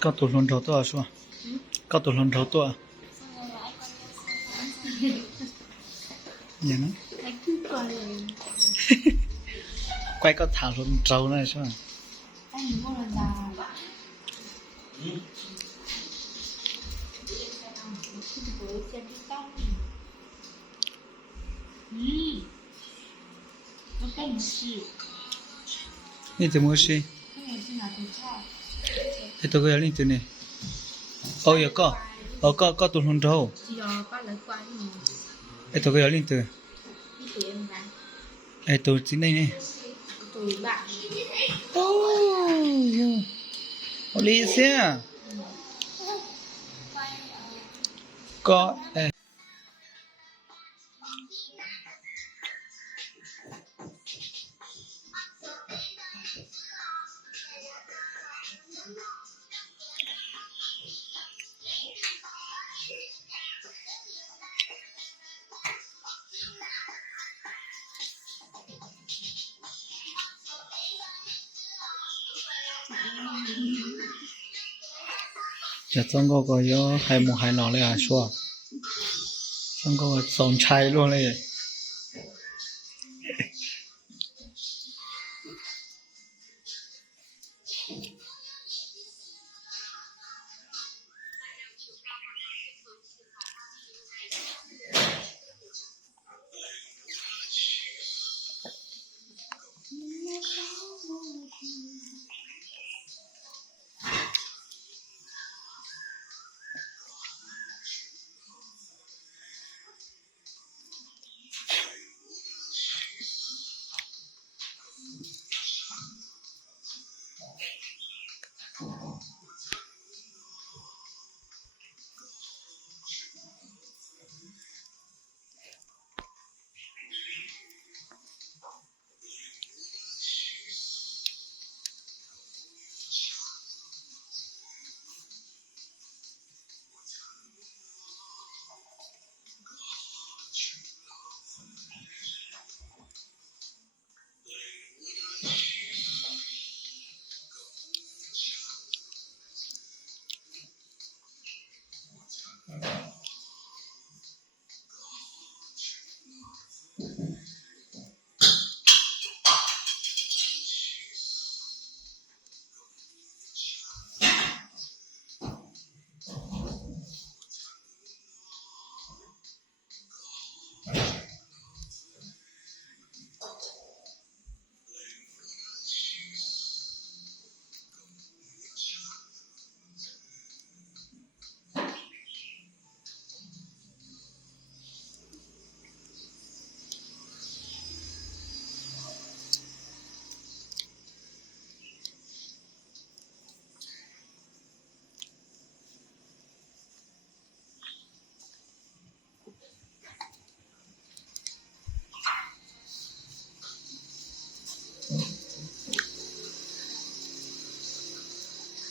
高度龙头多少数？高度龙头多少？你呢？quay có thả luôn trâu này sao?นี่จะมือสิไอ้ตัวก็ยังนี่ตัวนี่โอ้ยก็ตัวหุ่นโตไอ้ตัวก็ยังนี่ตัวไอ้ตัวที่นี่นี่โอ้ยโอลิเซียก็จะต้องก็ย่อให้หมูให้หล่อเลยอ่ะชัวต้องก็สอนชัยluônเลย